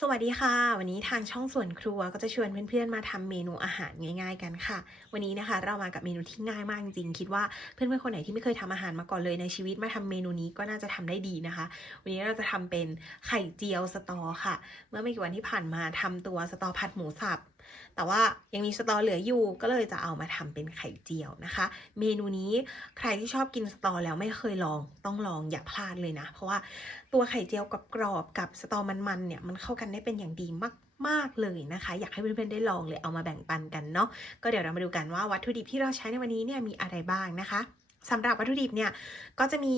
สวัสดีค่ะ วันนี้ทางช่องส่วนครัวก็จะชวนเพื่อนๆมาทำเมนูอาหารง่ายๆกันค่ะ วันนี้นะคะ เรามากับเมนูที่ง่ายมากจริงๆคิดว่าเพื่อนๆคนไหนที่ไม่เคยทำอาหารมาก่อนเลยในชีวิตมาทำเมนูนี้ก็น่าจะทำได้ดีนะคะ วันนี้เราจะทำเป็นไข่เจียวสตอค่ะ เมื่อไม่กี่วันที่ผ่านมาทำตัวสตอผัดหมูสับ แต่ว่ายังมีสตอเหลืออยู่ก็เลยจะเอามาทำเป็นไข่เจียวนะคะ เมนูนี้ใครที่ชอบกินสตอแล้วไม่เคยลองต้องลองอย่าพลาดเลยนะ เพราะว่าตัวไข่เจียวกับกรอบกับสตอมันๆเนี่ยมันเข้ากันได้เป็นอย่างดีมากๆเลยนะคะ อยากให้เพื่อนๆได้ลองเลยเอามาแบ่งปันกันเนาะก็เดี๋ยวเรามาดูกันว่าวัตถุดิบที่เราใช้ในวันนี้เนี่ยมีอะไรบ้างนะคะ สำหรับวัตถุดิบเนี่ยก็จะมี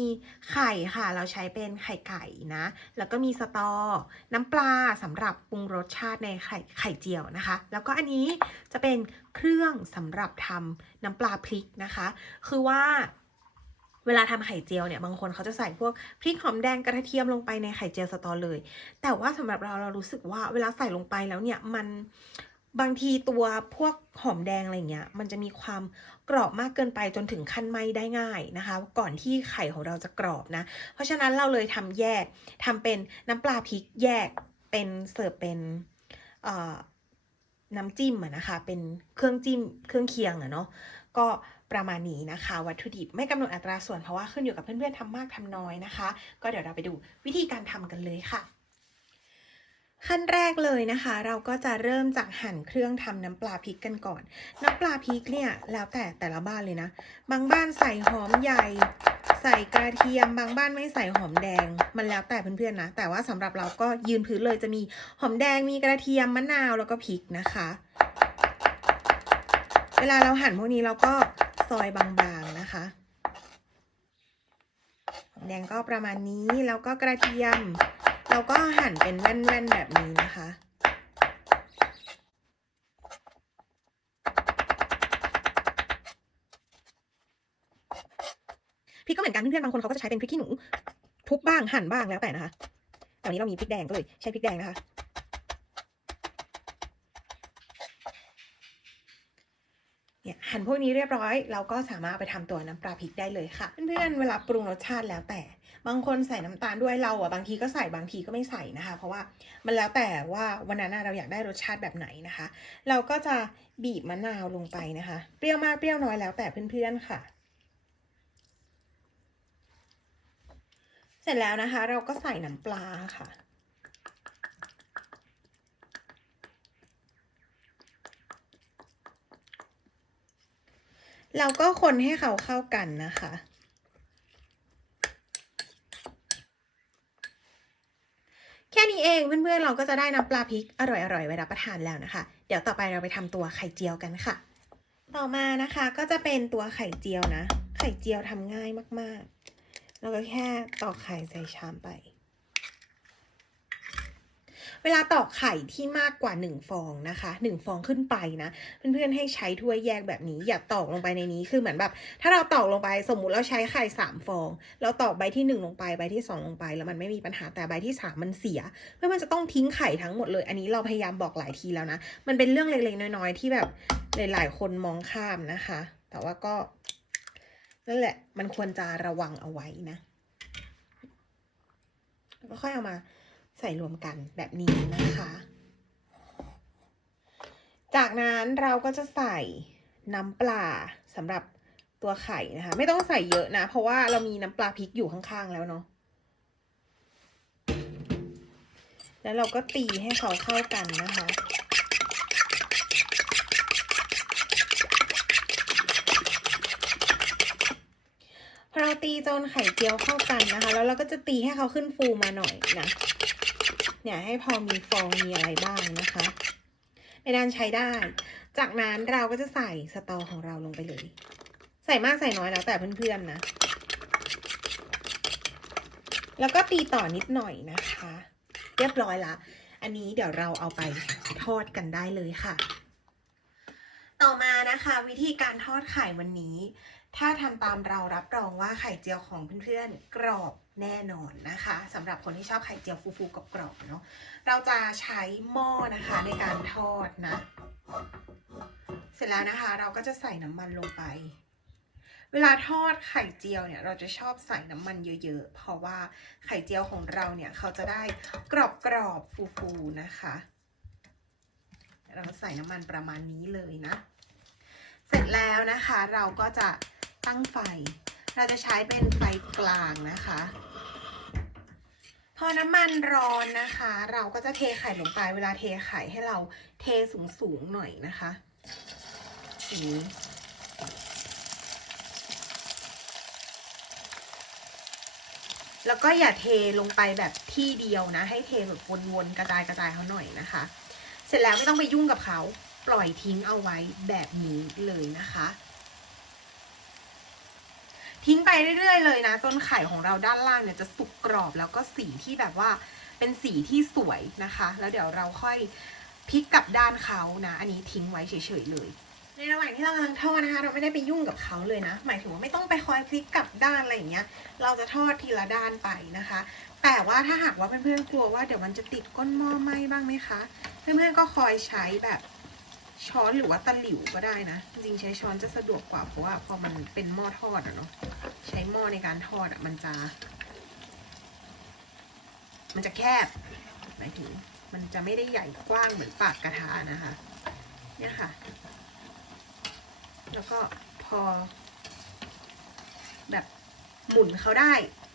ไข่ค่ะ เราใช้เป็นไข่ไก่นะ แล้วก็มีสตอ น้ำปลาสำหรับปรุงรสชาติในไข่ไข่เจียวนะคะ แล้วก็อันนี้จะเป็นเครื่องสำหรับทำน้ำปลาพริกนะคะ คือว่าเวลาทำไข่เจียวเนี่ยบางคนเขาจะใส่พวกพริกหอมแดงกระเทียมลงไปในไข่เจียวสตอเลย แต่ว่าสำหรับเราเรารู้สึกว่าเวลาใส่ลงไปแล้วเนี่ยมัน บางทีตัวพวกหอมแดงอะไรเงี้ย มันจะมีความกรอบมากเกินไปจนถึงขั้นไหม้ได้ง่ายนะคะ ก่อนที่ไข่ของเราจะกรอบนะ เพราะฉะนั้นเราเลยทำแยกทำเป็นน้ำปลาพริกแยกเป็นเสิร์ฟเป็นน้ำจิ้มอะนะคะ เป็นเครื่องจิ้มเครื่องเคียงอะเนาะก็ประมาณนี้นะคะ วัตถุดิบไม่กำหนดอัตราส่วนเพราะว่าขึ้นอยู่กับเพื่อนๆทำมากทำน้อยนะคะ ก็เดี๋ยวเราไปดูวิธีการทำกันเลยค่ะ ขั้นแรกเลยนะคะ เราก็จะเริ่มจากหั่นเครื่องทำน้ำปลาพริกกันก่อน น้ำปลาพริกเนี่ยแล้วแต่แต่ละบ้านเลยนะ บางบ้านใส่หอมใหญ่ ใส่กระเทียม บางบ้านไม่ใส่หอมแดง มันแล้วแต่เพื่อนๆนะ แต่ว่าสำหรับเราก็ยืนพื้นเลยจะมีหอมแดง มีกระเทียม มะนาว แล้วก็พริกนะคะ เวลาเราหั่นพวกนี้เราก็ซอยบางๆนะคะ หอมแดงก็ประมาณนี้ แล้วก็กระเทียม เราก็หั่นเป็นแว่นๆแบบนี้นะคะ พริกก็เหมือนกันเพื่อนๆบางคนเขาก็จะใช้เป็นพริกขี้หนู ทุบบ้างหั่นบ้างแล้วแต่นะคะแต่วันนี้เรามีพริกแดงก็เลยใช้พริกแดงนะคะ พวกนี้เรียบร้อย เราก็สามารถเอาไปทำตัวน้ำปลาพริกได้เลยค่ะเพื่อนๆเวลาปรุงรสชาติแล้วแต่ บางคนใส่น้ำตาลด้วยเราอะบางทีก็ใส่บางทีก็ไม่ใส่นะคะ เพราะว่ามันแล้วแต่ว่าวันนั้นเราอยากได้รสชาติแบบไหนนะคะ เราก็จะบีบมะนาวลงไปนะคะ เปรี้ยวมากเปรี้ยวน้อยแล้วแต่เพื่อนๆค่ะเสร็จแล้วนะคะ เราก็ใส่น้ำปลาค่ะ เราก็คนให้เขาเข้ากันนะคะ แค่นี้เองเพื่อนๆเราก็จะได้น้ำปลาพริกอร่อยๆไว้รับประทานแล้วนะคะ เดี๋ยวต่อไปเราไปทำตัวไข่เจียวกันค่ะ ต่อมานะคะก็จะเป็นตัวไข่เจียวนะ ไข่เจียวทำง่ายมากๆ เราก็แค่ตอกไข่ใส่ชามไป เวลาตอกไข่ที่มากกว่าหนึ่งฟองนะคะหนึ่งฟองขึ้นไปนะ เพื่อนๆให้ใช้ถ้วยแยกแบบนี้ อย่าตอกลงไปในนี้คือเหมือนแบบ ถ้าเราตอกลงไปสมมุติเราใช้ไข่สามฟอง เราตอกใบที่หนึ่งลงไปใบที่สองลงไป แล้วมันไม่มีปัญหาแต่ใบที่สามมันเสียเพื่อนมันจะต้องทิ้งไข่ทั้งหมดเลย อันนี้เราพยายามบอกหลายทีแล้วนะ มันเป็นเรื่องเล็กๆน้อยๆที่แบบหลายๆ คนมองข้ามนะคะ แต่ว่าก็นั่นแหละ มันควรจะระวังเอาไว้นะ ก็ค่อยเอามา ใส่รวมกันแบบนี้นะคะ จากนั้นเราก็จะใส่น้ำปลาสำหรับตัวไข่นะคะ ไม่ต้องใส่เยอะนะ เพราะว่าเรามีน้ำปลาพริกอยู่ข้างๆแล้วเนาะแล้วเราก็ตีให้เขาเข้ากันนะคะพอเราตีจนไข่เจียวเข้ากันนะคะ แล้วเราก็จะตีให้เขาขึ้นฟูมาหน่อยนะ เนี่ยให้พอมีฟองมีอะไรบ้างนะคะในด้านใช้ได้ จากนั้นเราก็จะใส่สตอของเราลงไปเลย ใส่มากใส่น้อยแล้วแต่เพื่อนๆนะ แล้วก็ตีต่อนิดหน่อยนะคะ เรียบร้อยละ อันนี้เดี๋ยวเราเอาไปทอดกันได้เลยค่ะ ต่อมานะคะ วิธีการทอดไข่วันนี้ ถ้าทำตามเรารับรองว่าไข่เจียวของเพื่อนๆกรอบแน่นอนนะคะสำหรับคนที่ชอบไข่เจียวฟูๆกรอบๆเนาะเราจะใช้หม้อนะคะในการทอดนะ เสร็จแล้วนะคะ เราก็จะใส่น้ำมันลงไป เวลาทอดไข่เจียวเนี่ย เราจะชอบใส่น้ำมันเยอะ ๆ เพราะว่าไข่เจียวของเราเนี่ยเขาจะได้กรอบๆฟูๆนะคะ เราใส่น้ำมันประมาณนี้เลยนะ เสร็จแล้วนะคะเราก็จะ ตั้งไฟ เราจะใช้เป็นไฟกลางนะคะ พอน้ำมันร้อนนะคะ เราก็จะเทไข่ลงไป เวลาเทไข่ให้เราเทสูงๆหน่อยนะคะอย่างนี้แล้วก็อย่าเทลงไปแบบที่เดียวนะ ให้เทแบบวนๆกระจายกระจายเขาหน่อยนะคะ เสร็จแล้วไม่ต้องไปยุ่งกับเขา ปล่อยทิ้งเอาไว้แบบนี้เลยนะคะ ทิ้งไปเรื่อย ๆ เลยนะจนไข่ของเราด้านล่างเนี่ยจะสุกกรอบแล้วก็สีที่แบบว่าเป็นสีที่สวยนะคะ แล้วเดี๋ยวเราค่อยพลิกกลับด้านเขานะ อันนี้ทิ้งไว้เฉยๆเลย ในระหว่างที่เรากำลังทอดนะคะ เราไม่ได้ไปยุ่งกับเขาเลยนะ หมายถึงว่าไม่ต้องไปคอยพลิกกลับด้านอะไรอย่างเงี้ย เราจะทอดทีละด้านไปนะคะ แต่ว่าถ้าหากว่าเพื่อนๆกลัวว่าเดี๋ยวมันจะติดก้นหม้อไหมบ้างไหมคะ เพื่อนๆก็คอยใช้แบบ ช้อนหรือว่าตะหลิวก็ได้นะ จริงใช้ช้อนจะสะดวกกว่าเพราะว่าพอมันเป็นหม้อทอดอะเนาะใช้หม้อในการทอดอะมันจะ มันจะแคบหมายถึง มันจะไม่ได้ใหญ่กว้างเหมือนปากกระทะนะคะ เนี่ยค่ะ แล้วก็พอ แบบหมุนเขาได้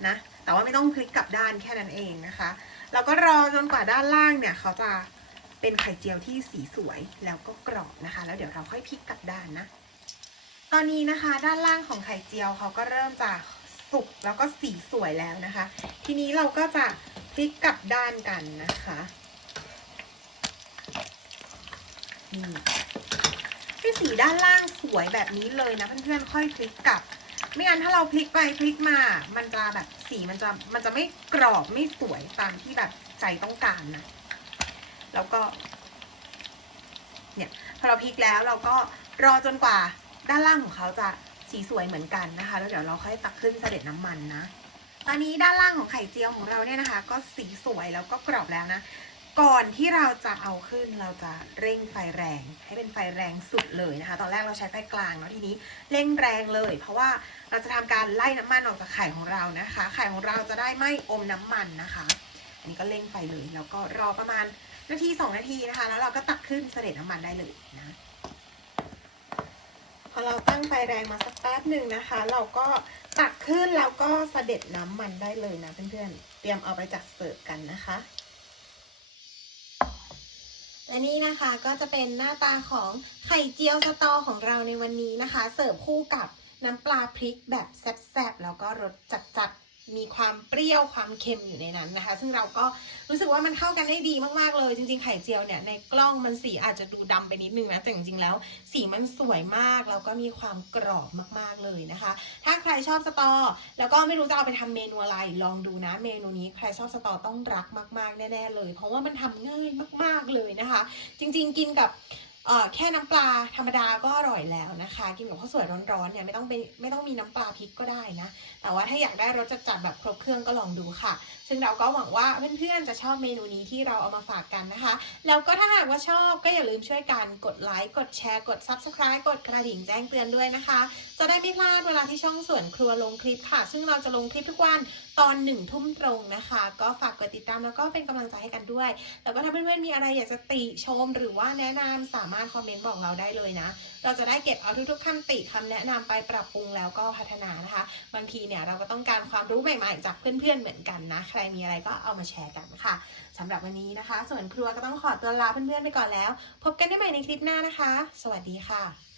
นะ แต่ว่าไม่ต้องพลิกกลับด้านแค่นั้นเองนะคะ แล้วก็รอจนกว่าด้านล่างเนี่ยเขาจะ เป็นไข่เจียวที่สีสวยแล้วก็กรอบนะคะ แล้วเดี๋ยวเราค่อยพลิกกลับด้านนะ ตอนนี้นะคะ ด้านล่างของไข่เจียวเขาก็เริ่มจะสุกแล้วก็สีสวยแล้วนะคะ ทีนี้เราก็จะพลิกกลับด้านกันนะคะนี่ให้สีด้านล่างสวยแบบนี้เลยนะเพื่อนๆค่อยพลิกกลับ ไม่งั้นถ้าเราพลิกไปพลิกมา มันจะแบบสีมันจะมันจะไม่กรอบไม่สวยตามที่แบบใจต้องการนะ แล้วก็ เนี่ยพอเราพลิกแล้วเราก็รอจนกว่าด้านล่างของเขาจะสีสวยเหมือนกันนะคะ แล้วเดี๋ยวเราค่อยตักขึ้นเสด็จน้ำมันนะ ตอนนี้ด้านล่างของไข่เจียวของเราเนี่ยนะคะ ก็สีสวยแล้วก็กรอบแล้วนะ ก่อนที่เราจะเอาขึ้นเราจะเร่งไฟแรง ให้เป็นไฟแรงสุดเลยนะคะ ตอนแรกเราใช้ไฟกลางเนาะทีนี้เร่งแรงเลย เพราะว่าเราจะทำการไล่น้ำมันออกจากไข่ของเรานะคะ ไข่ของเราจะได้ไม่อมน้ำมันนะคะ อันนี้ก็เร่งไฟเลยแล้วก็รอประมาณ นาทีสองนาทีนะคะ แล้วเราก็ตักขึ้นเสด็จน้ำมันได้เลยนะ พอเราตั้งไฟแรงมาสักแป๊บหนึ่งนะคะ เราก็ตักขึ้นแล้วก็เสด็จน้ำมันได้เลยนะเพื่อนๆ เตรียมเอาไปจัดเสิร์ฟกันนะคะและนี่นะคะก็จะเป็นหน้าตาของไข่เจียวสตอของเราในวันนี้นะคะ เสิร์ฟคู่กับน้ำปลาพริกแบบแซ่บๆแล้วก็รสจัดๆ มีความเปรี้ยวความเค็มอยู่ในนั้นนะคะ ซึ่งเราก็รู้สึกว่ามันเข้ากันได้ดีมากๆเลย จริง ๆ ไข่เจียวเนี่ยในกล้องมันสีอาจจะดูดำไปนิดนึงนะ แต่จริงๆแล้ว สีมันสวยมากแล้วก็มีความกรอบมากๆเลยนะคะ ถ้าใครชอบสตอ แล้วก็ไม่รู้จะเอาไปทำเมนูอะไรลองดูนะเมนูนี้ใครชอบสตอต้องรักมากๆแน่ๆเลย เพราะว่ามันทำง่ายมากๆเลยนะคะ จริง ๆ กินกับ แค่น้ำปลาธรรมดาก็อร่อยแล้วนะคะ กินกับข้าวสวยร้อนๆเนี่ยไม่ต้องเป็นไม่ต้องมีน้ำปลาพริกก็ได้นะ แต่ว่าถ้าอยากได้รสจัดๆแบบครบเครื่องก็ลองดูค่ะ ซึ่งเราก็หวังว่าเพื่อนๆจะชอบเมนูนี้ที่เราเอามาฝากกันนะคะ แล้วก็ถ้าหากว่าชอบก็อย่าลืมช่วยกันกดไลค์ กดแชร์ กด Subscribe กดกระดิ่งแจ้งเตือนด้วยนะคะ จะได้ไม่พลาดเวลาที่ช่องส่วนครัวลงคลิปค่ะ ซึ่งเราจะลงคลิปทุกวันตอนหนึ่งทุ่มตรงนะคะ ก็ฝากกดติดตามแล้วก็เป็นกำลังใจให้กันด้วย แล้วก็ถ้าเพื่อนๆมีอะไรอยากจะติชม หรือว่าแนะนำสามารถคอมเมนต์บอกเราได้เลยนะ เราจะได้เก็บเอาทุกๆคำติคำแนะนำไปปรับปรุงแล้วก็พัฒนานะคะ บางทีเนี่ยเราก็ต้องการความรู้ใหม่ๆ จากเพื่อนๆเหมือนกันนะรมีอะไรก็เอามาแชร์กันค่ะสำหรับวันนี้นะคะ ส่วนครัวก็ต้องขอตัวลาเพื่อนๆไปก่อนแล้ว พบกันได้ใหม่ในคลิปหน้านะคะ สวัสดีค่ะ